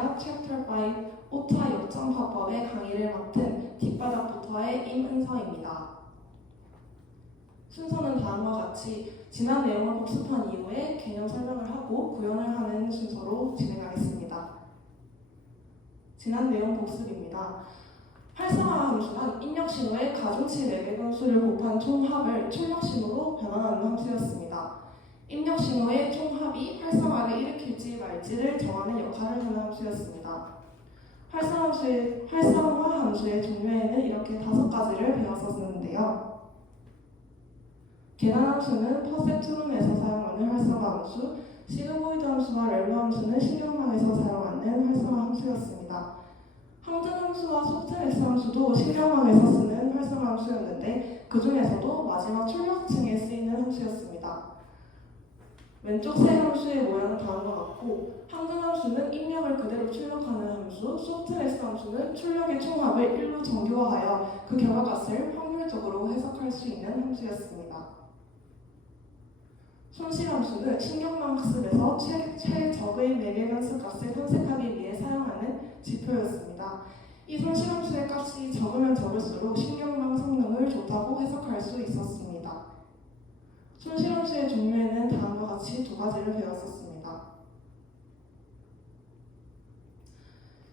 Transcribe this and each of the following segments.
지하 챕터 5 오차 역전파법의 강의를 맡은 뒷바닥부터의 임은서입니다. 순서는 다음과 같이 지난 내용을 복습한 이후에 개념 설명을 하고 구현을 하는 순서로 진행하겠습니다. 지난 내용 복습입니다. 활성화 함수란 입력신호의 가중치 4개 변수를 곱한 총합을 출력신호로 변환하는 함수였습니다. 입력신호의 총합이 활성화를 일으킬지 말지를 정하는 역할을 하는 함수였습니다. 활성화 함수의 종류에는 이렇게 5가지를 배웠었는데요. 계산 함수는 퍼셉트룸에서 사용하는 활성화 함수, 시그모이드 함수와 렐로 함수는 신경망에서 사용하는 활성화 함수였습니다. 항등 함수와 소프트렉스 함수도 신경망에서 쓰는 활성화 함수였는데 그 중에서도 마지막 출력층에 쓰이는 함수였습니다. 왼쪽 세 함수의 모양은 다음과 같고 항등 함수는 입력을 그대로 출력하는 함수, 소프트렉스 함수는 출력의 총합을 1로 정교화하여 그 결과값을 확률적으로 해석할 수 있는 함수였습니다. 손실함수는 신경망 학습에서 최적의 매개변수 값을 탐색하기 위해 사용하는 지표였습니다. 이 손실함수의 값이 적으면 적을수록 신경망 성능을 좋다고 해석할 수 있었습니다. 손실함수의 종류에는 다음과 같이 2가지를 배웠었습니다.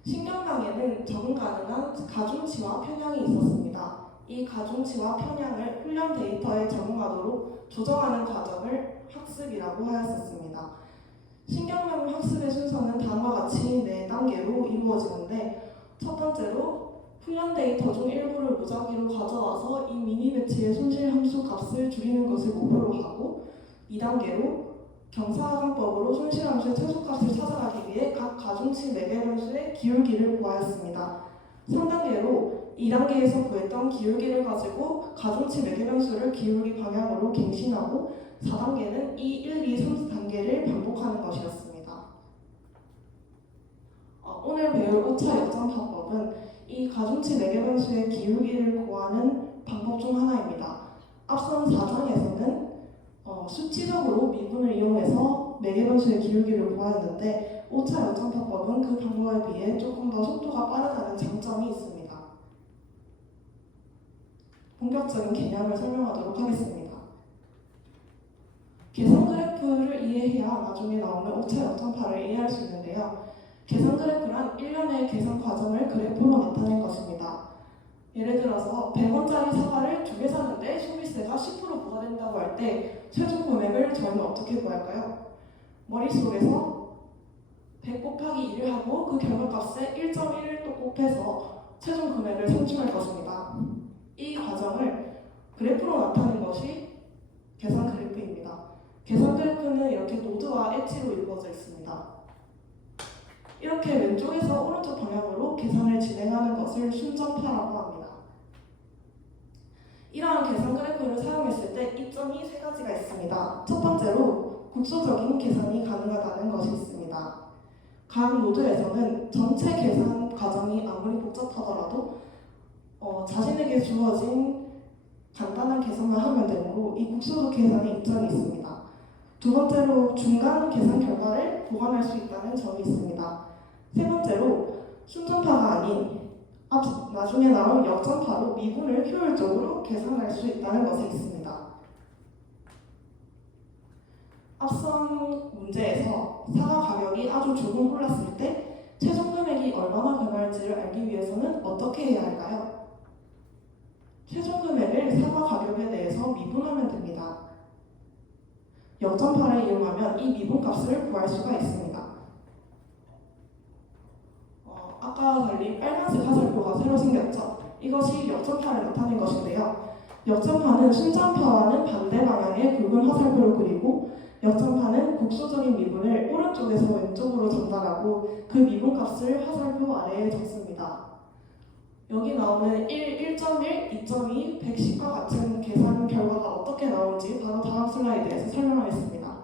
신경망에는 적응 가능한 가중치와 편향이 있었습니다. 이 가중치와 편향을 훈련 데이터에 적응하도록 조정하는 과정을 학습이라고 하였었습니다. 신경망 학습의 순서는 다음과 같이 4단계로 이루어지는데 첫 번째로 훈련 데이터 중 일부를 무작위로 가져와서 이 미니매치의 손실 함수 값을 줄이는 것을 목표로 하고 2단계로 경사하강법으로 손실 함수의 최소값을 찾아가기 위해 각 가중치 4개 변수의 기울기를 구하였습니다. 3단계로 2단계에서 구했던 기울기를 가지고 가중치 4개 변수를 기울기 방향으로 갱신하고 4단계는 이 1, 2, 3단계를 반복하는 것이었습니다. 오늘 배울 오차 역전파법은 이 가중치 4개 변수의 기울기를 구하는 방법 중 하나입니다. 앞선 4장에서는 수치적으로 미분을 이용해서 4개 변수의 기울기를 구하였는데 오차 역전파법은 그 방법에 비해 조금 더 속도가 빠르다는 장점이 있습니다. 본격적인 개념을 설명하도록 하겠습니다. 계산 그래프를 이해해야 나중에 나오는 오차 역전파를 이해할 수 있는데요. 계산 그래프란 일련의 계산 과정을 그래프로 나타낸 것입니다. 예를 들어서 100원짜리 사과를 2개 샀는데 소비세가 10% 부과된다고 할 때 최종 금액을 저희는 어떻게 구할까요? 머릿속에서 100 곱하기 2를 하고 그 결과값에 1.1을 또 곱해서 최종 금액을 산출할 것입니다. 이 과정을 그래프로 나타낸 것이 계산 그래프입니다. 계산 그래프는 이렇게 노드와 엣지로 이루어져 있습니다. 이렇게 왼쪽에서 오른쪽 방향으로 계산을 진행하는 것을 순전파라고 합니다. 이러한 계산 그래프를 사용했을 때 이점이 3가지가 있습니다. 첫 번째로 국소적인 계산이 가능하다는 것이 있습니다. 각 노드에서는 전체 계산 과정이 아무리 복잡하더라도 자신에게 주어진 간단한 계산만 하면 되므로 이 국소적 계산에 이점이 있습니다. 두 번째로 중간 계산 결과를 보관할 수 있다는 점이 있습니다. 세 번째로 순전파가 아닌 나중에 나올 역전파로 미분을 효율적으로 계산할 수 있다는 것이 있습니다. 앞선 문제에서 사과 가격이 아주 조금 올랐을 때 최종 금액이 얼마나 변할지를 알기 위해서는 어떻게 해야 할까요? 최종 금액을 사과 가격에 대해서 미분하면 됩니다. 역전파를 이용하면 이 미분값을 구할 수가 있습니다. 아까 달리 빨간색 화살표가 새로 생겼죠? 이것이 역전파를 나타낸 것인데요. 역전파는 순전파와는 반대 방향의 굵은 화살표를 그리고 역전파는 국소적인 미분을 오른쪽에서 왼쪽으로 전달하고 그 미분값을 화살표 아래에 적습니다. 여기 나오는 1.1, 2.2, 110과 같은 계산 결과가 어떻게 나올지 바로 다음 슬라이드에서 설명하겠습니다.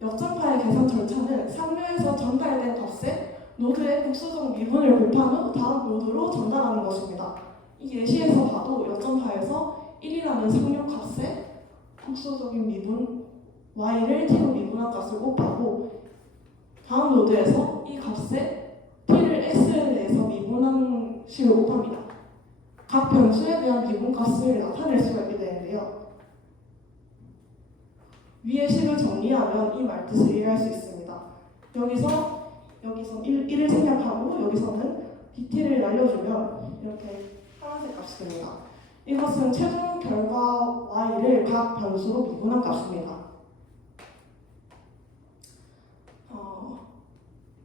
역전파의 계산 절차는 상류에서 전달된 값에 노드의 국소적 미분을 곱한 후 다음 노드로 전달하는 것입니다. 이 예시에서 봐도 역전파에서 1이라는 상류 값에 국소적인 미분 y를 t로 미분한 값을 곱하고 다음 노드에서 이 값에 t를 x에 대해서 미분한 식을 곱합니다. 각 변수에 대한 미분값을 나타낼 수가 있게 되는데요. 위의 식을 정리하면 이 말뜻을 이해할 수 있습니다. 여기서 1을 생략하고 여기서는 dt를 날려주면 이렇게 파란색 값이 됩니다. 이것은 최종 결과 y를 각 변수로 미분한 값입니다.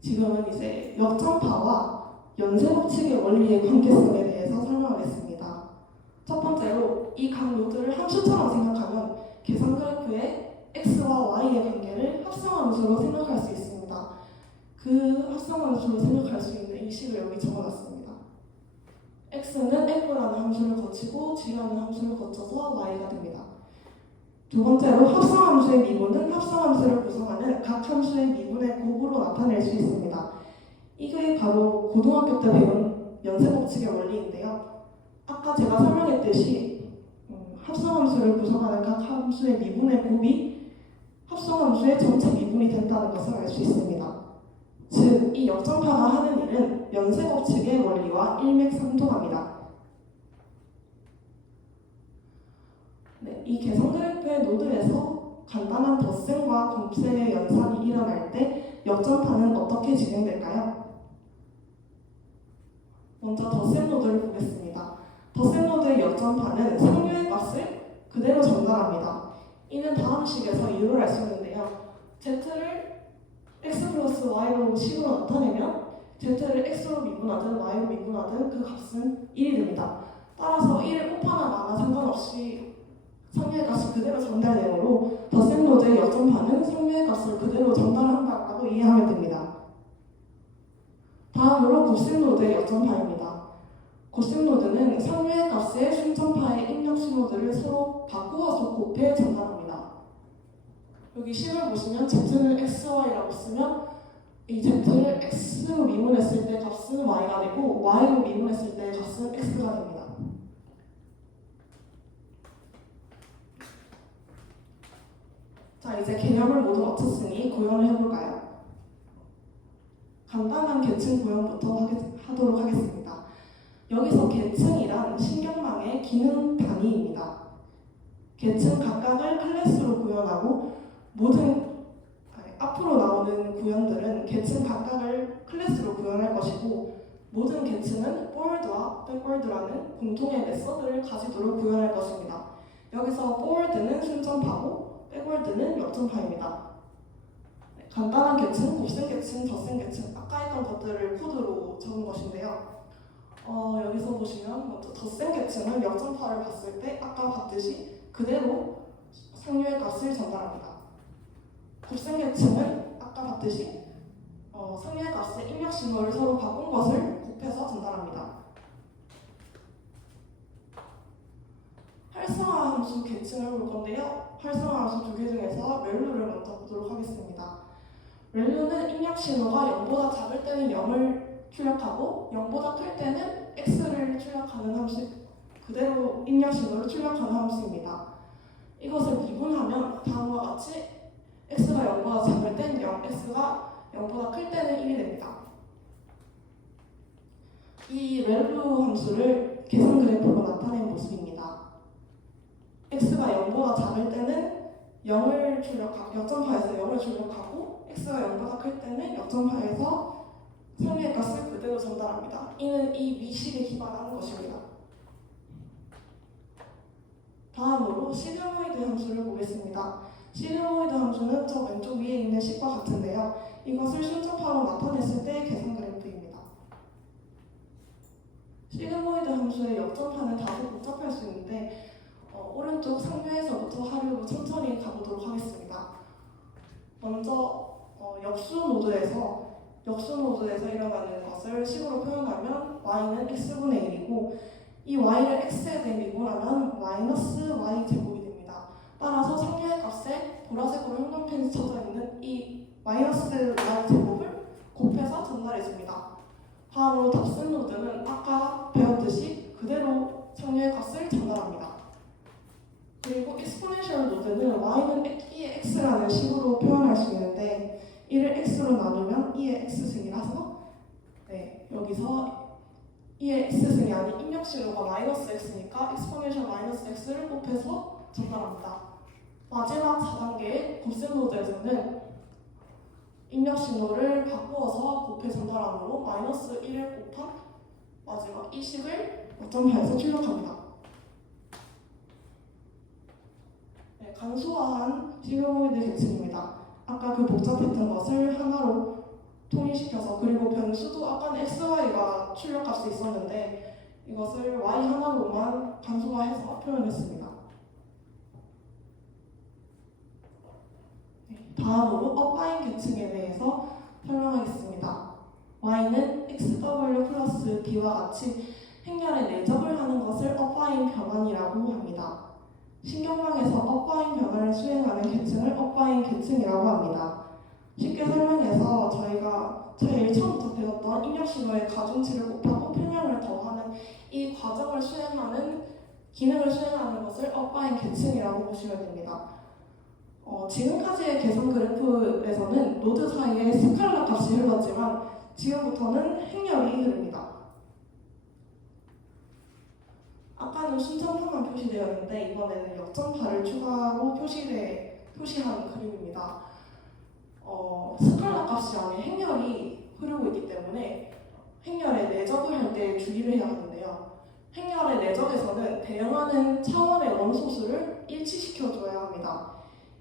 지금은 이제 역전파와 연쇄법칙의 원리의 관계성에 대해서 설명하겠습니다. 첫 번째로 이 각 노드를 함수처럼 생각하면 계산 그래프의 x와 y의 관계를 합성함수로 생각할 수 있습니다. 그 합성함수로 생각할 수 있는 이 식을 여기 적어놨습니다. x는 f라는 함수를 거치고 g라는 함수를 거쳐서 y가 됩니다. 두 번째로 합성함수의 미분은 합성함수를 구성하는 각 함수의 미분의 곱으로 나타낼 수 있습니다. 이게 바로 고등학교 때 배운 연쇄법칙의 원리인데요. 아까 제가 설명했듯이 합성함수를 구성하는 각 함수의 미분의 곱이 합성함수의 전체 미분이 된다는 것을 알 수 있습니다. 즉, 이 역전파가 하는 일은 연쇄법칙의 원리와 일맥상통합니다. 이 계산 그래프의 노드에서 간단한 덧셈과 곱셈의 연산이 일어날 때 역전파는 어떻게 진행될까요? 먼저 덧셈 노드를 보겠습니다. 덧셈 노드의 역전파는 상류의 값을 그대로 전달합니다. 이는 다음 식에서 이유를 알 수 있는데요. z를 x 플러스 y로 식으로 나타내면 z를 x로 미분하든 y로 미분하든 그 값은 1이 됩니다. 따라서 1을 곱하나 마나 상관없이 상류의 값이 그대로 전달되므로 덧셈 노드의 역전파는 상류의 값을 그대로 전달한다고 이해하면 됩니다. 다음으로 곱셈 노드의 역전파입니다. 곱셈 노드는 상류의 값의 순전파의 입력 신호들을 서로 바꾸어서 곱해 전달합니다. 여기 식을 보시면 z는 xy라고 쓰면 이 z를 x로 미분했을 때 값은 y가 되고 y로 미분했을 때 값은 x가 됩니다. 자, 이제 개념을 모두 마쳤으니 구현을 해볼까요? 간단한 계층 구현부터 하도록 하겠습니다. 여기서 계층이란 신경망의 기능 단위입니다. 계층 각각을 클래스로 구현하고 앞으로 나오는 구현들은 계층 각각을 클래스로 구현할 것이고 모든 계층은 forward와 backward라는 공통의 메서드를 가지도록 구현할 것입니다. 여기서 forward는 순전파고 backward는 역전파입니다. 간단한 계층, 곱셈 계층, 덧셈 계층 아까 했던 것들을 코드로 적은 것인데요. 여기서 보시면 먼저 덧셈 계층은 역전파를 봤을 때 아까 봤듯이 그대로 상류의 값을 전달합니다. 곱셈 계층은 아까 봤듯이 상류의 값의 입력 신호를 서로 바꾼 것을 곱해서 전달합니다. 활성화 함수 계층을 볼 건데요. 활성화 함수 두 개 중에서 밸류를 먼저 보도록 하겠습니다. 밸류는 입력 신호가 0보다 작을 때는 0을 출력하고 0보다 클 때는 x를 출력하는 함수, 그대로 입력 신호를 출력하는 함수입니다. 이것을 미분하면 다음과 같이 x가 0보다 작을 땐 0, x가 0보다 클 때는 1이 됩니다. 이 밸류 함수를 계산 그래프로 나타낸 모습입니다. x가 0보다 작을 때는 0을 역전파에서 0을 출력하고 x가 0보다 클 때는 역전파에서 상류의 값을 그대로 전달합니다. 이는 이 위식에 기반하는 것입니다. 다음으로 시그모이드 함수를 보겠습니다. 시그모이드 함수는 저 왼쪽 위에 있는 식과 같은데요. 이것을 순전파로 나타냈을 때 계산 그래프입니다. 시그모이드 함수의 역전파는 다소 복잡할 수 있는데 오른쪽 상류에서부터 하려고 천천히 가보도록 하겠습니다. 먼저 역수 노드에서 일어나는 것을 식으로 표현하면 y는 x분의 1이고 이 y를 x에 대해 미분하면 마이너스 y 제곱이 됩니다. 따라서 상류의 값에 보라색으로 형광펜이 쳐져 있는 이 마이너스 y 제곱을 곱해서 전달해줍니다. 다음으로 덧셈 노드는 아까 배웠듯이 그대로 상류의 값을 전달합니다. 그리고 exponential 노드는 y는 2의 x라는 식으로 표현할 수 있는데 이를 x로 나누면 2의 x승이라서 여기서 2의 x승이 아닌 입력신호가 마이너스 x니까 exponential 마이너스 x를 곱해서 전달합니다. 마지막 4단계의 곱셈 모드에서는 입력신호를 바꾸어서 곱해 전달함으로 마이너스 1을 곱한 마지막 이 식을 역전파에서 출력합니다. 간소화한 시그모이드 계층입니다. 아까 그 복잡했던 것을 하나로 통일시켜서, 그리고 변수도 아까는 x, y가 출력값이 있었는데 이것을 y 하나로만 간소화해서 표현했습니다. 다음으로 어파인 계층에 대해서 설명하겠습니다. y는 xw 플러스 b와 같이 행렬의 내적을 하는 것을 어파인 변환이라고 합니다. 신경망에서 어파인 변화를 수행하는 계층을 어파인 계층이라고 합니다. 쉽게 설명해서 저희가 제일 처음부터 배웠던 입력신호의 가중치를 곱하고 편향을 더하는 이 과정을 수행하는, 기능을 수행하는 것을 어파인 계층이라고 보시면 됩니다. 지금까지의 계산 그래프에서는 노드 사이에 스칼라 값이 흘렀지만 지금부터는 행렬이 흐릅니다. 아까는 순정파만 표시되었는데 이번에는 역전파를 추가로 표시한 그림입니다. 스칼라 값이 아닌 행렬이 흐르고 있기 때문에 행렬의 내적을 할 때 주의를 해야 하는데요. 행렬의 내적에서는 대응하는 차원의 원소수를 일치시켜줘야 합니다.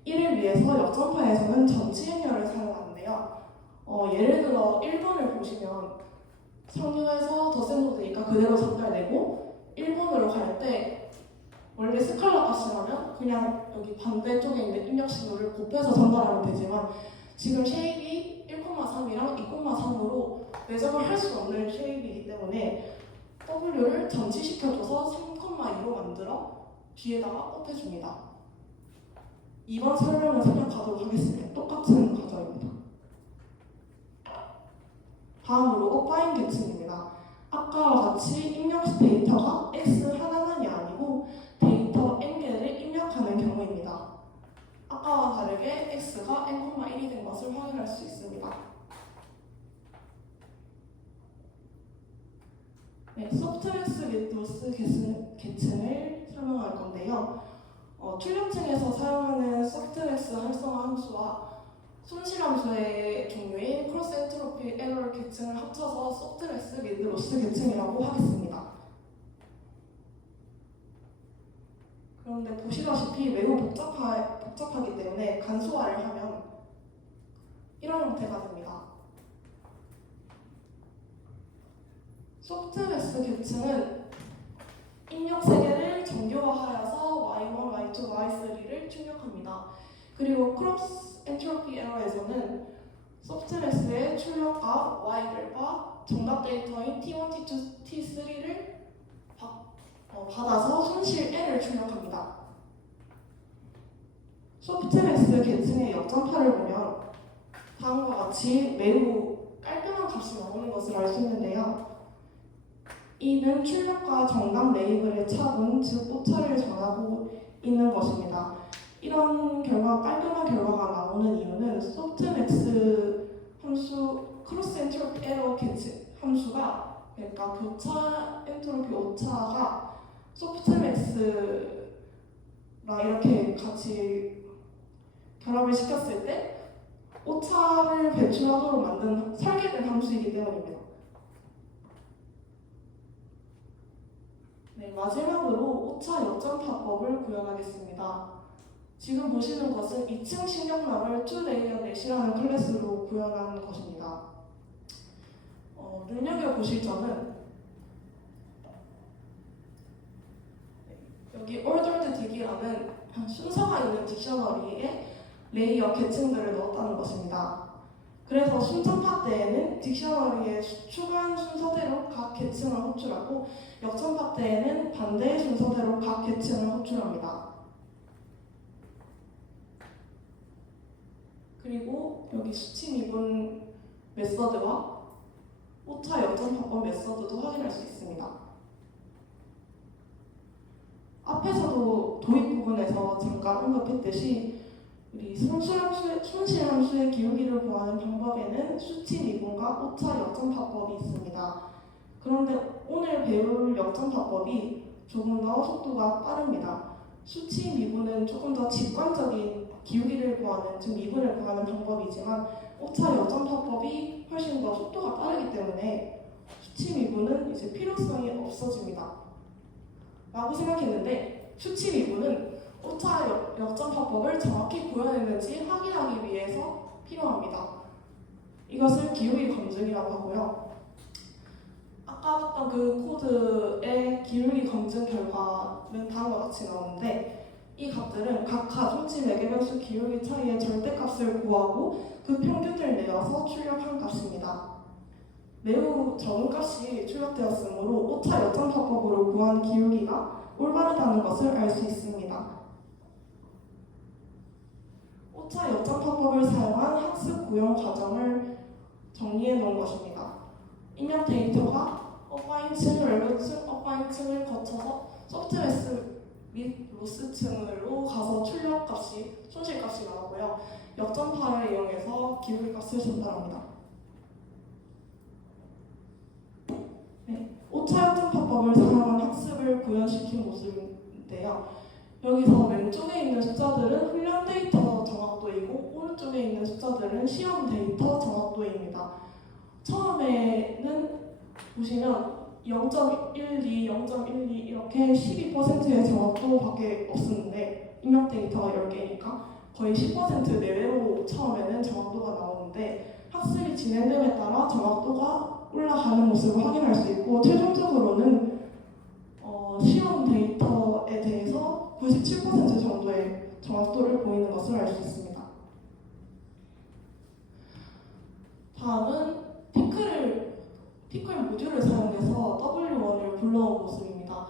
이를 위해서 역전파에서는 전치 행렬을 사용하는데요. 예를 들어 1번을 보시면 상류에서 덧셈 노드니까 그대로 전달되고 1번으로 갈 때 원래 스칼라 값이라면 그냥 여기 반대쪽에 있는 입력신호를 곱해서 전달하면 되지만 지금 쉐입이 1,3이랑 2,3으로 내적을 할 수 없는 쉐입이기 때문에 W를 전치시켜줘서 3,2로 만들어 뒤에다가 곱해줍니다. 이번 설명을 생략하도록 하겠습니다. 똑같은 과정입니다. 다음으로 어파인 계층입니다. 아까와 같이 입력 데이터가 x 하나만이 아니고 데이터 n개를 입력하는 경우입니다. 아까와 다르게 x가 n,1이 된 것을 확인할 수 있습니다. 소프트맥스 리소스 계층을 설명할 건데요. 출력층에서 사용하는 소프트맥스 활성화 함수와 손실함수의 종류인 크로스 엔트로피 에러 계층을 합쳐서 소프트맥스 리소스 계층이라고 하겠습니다. 그런데 보시다시피 매우 복잡하기 때문에 간소화를 하면 이런 형태가 됩니다. 소프트맥스 계층은 입력 3개를 정교화하여서 y1, y2, y3를 출력합니다. 그리고 크로스 엔트로피 에러에서는 소프트맥스의 출력값 y들과 정답 데이터인 t1, t2, t3를 받아서 손실 n을 출력합니다. 소프트맥스 계층의 역전파를 보면 다음과 같이 매우 깔끔한 값이 나오는 것을 알 수 있는데요. 이는 출력과 정답 레이블의 차분, 즉 오차를 정하고 있는 것입니다. 이런 깔끔한 결과가 나오는 이유는 소프트맥스 함수, 크로스 엔트로피 에러 계층 함수가, 그러니까 교차 엔트로피 오차가 소프트맥스랑 이렇게 같이 결합을 시켰을 때 오차를 배출하도록 만든 설계된 함수이기 때문입니다. 마지막으로 오차 역전파법을 구현하겠습니다. 지금 보시는 것은 2층 신경망을 2레이어 넷이라는 클래스로 구현한 것입니다. 눈여겨보실 점은 여기 ordered dig이라는 순서가 있는 딕셔너리에 레이어 계층들을 넣었다는 것입니다. 그래서 순전파 때에는 딕셔너리의 추가한 순서대로 각 계층을 호출하고 역전파 때에는 반대의 순서대로 각 계층을 호출합니다. 그리고 여기 수치 미분 메서드와 오차 역전파법 메서드도 확인할 수 있습니다. 앞에서도 도입 부분에서 잠깐 언급했듯이 우리 손실함수의 기울기를 구하는 방법에는 수치 미분과 오차 역전파법이 있습니다. 그런데 오늘 배울 역전파법이 조금 더 속도가 빠릅니다. 수치 미분은 조금 더 직관적인 기울기를 구하는, 즉 미분을 구하는 방법이지만 오차 역전파법이 훨씬 더 속도가 빠르기 때문에 수치 미분은 이제 필요성이 없어집니다. 라고 생각했는데 수치 미분은 오차 역전파법을 정확히 구현했는지 확인하기 위해서 필요합니다. 이것을 기울기 검증이라고 하고요. 아까 봤던 그 코드의 기울기 검증 결과는 다음과 같이 나오는데 이 값들은 각 가중치 매개변수 기울기 차이의 절대값을 구하고 그 평균을 내어서 출력한 값입니다. 매우 적은 값이 출력되었으므로 오차 역전파법으로 구한 기울기가 올바르다는 것을 알 수 있습니다. 오차 역전파법을 사용한 학습 구현 과정을 정리해 놓은 것입니다. 입력 데이터가 어파인층, 렐로층, 어파인층을 거쳐서 소프트웨스 및 로스층으로 가서 출력값이, 손실값이 나오고요. 역전파를 이용해서 기울기값을 전달합니다. 오차 역전파법을 사용한 학습을 구현시킨 모습인데요. 여기서 왼쪽에 있는 숫자들은 훈련 데이터 정확도이고 오른쪽에 있는 숫자들은 시험 데이터 정확도입니다. 처음에는 보시면 0.12, 0.12 이렇게 12%의 정확도밖에 없었는데 입력 데이터가 10개니까 거의 10% 내외로 처음에는 정확도가 나오는데 학습이 진행됨에 따라 정확도가 올라가는 모습을 확인할 수 있고 최종적으로는 시험 데이터에 대해서 97% 정도의 정확도를 보이는 것을 알 수 있습니다. 다음은 피클 모듈을 사용해서 W1을 불러온 모습입니다.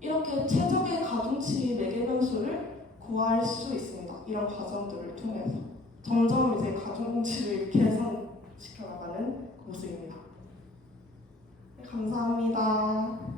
이렇게 최적의 가중치 매개변수를 구할 수 있습니다. 이런 과정들을 통해서 점점 이제 가중치를 개선시켜 나가는 모습입니다. 네, 감사합니다.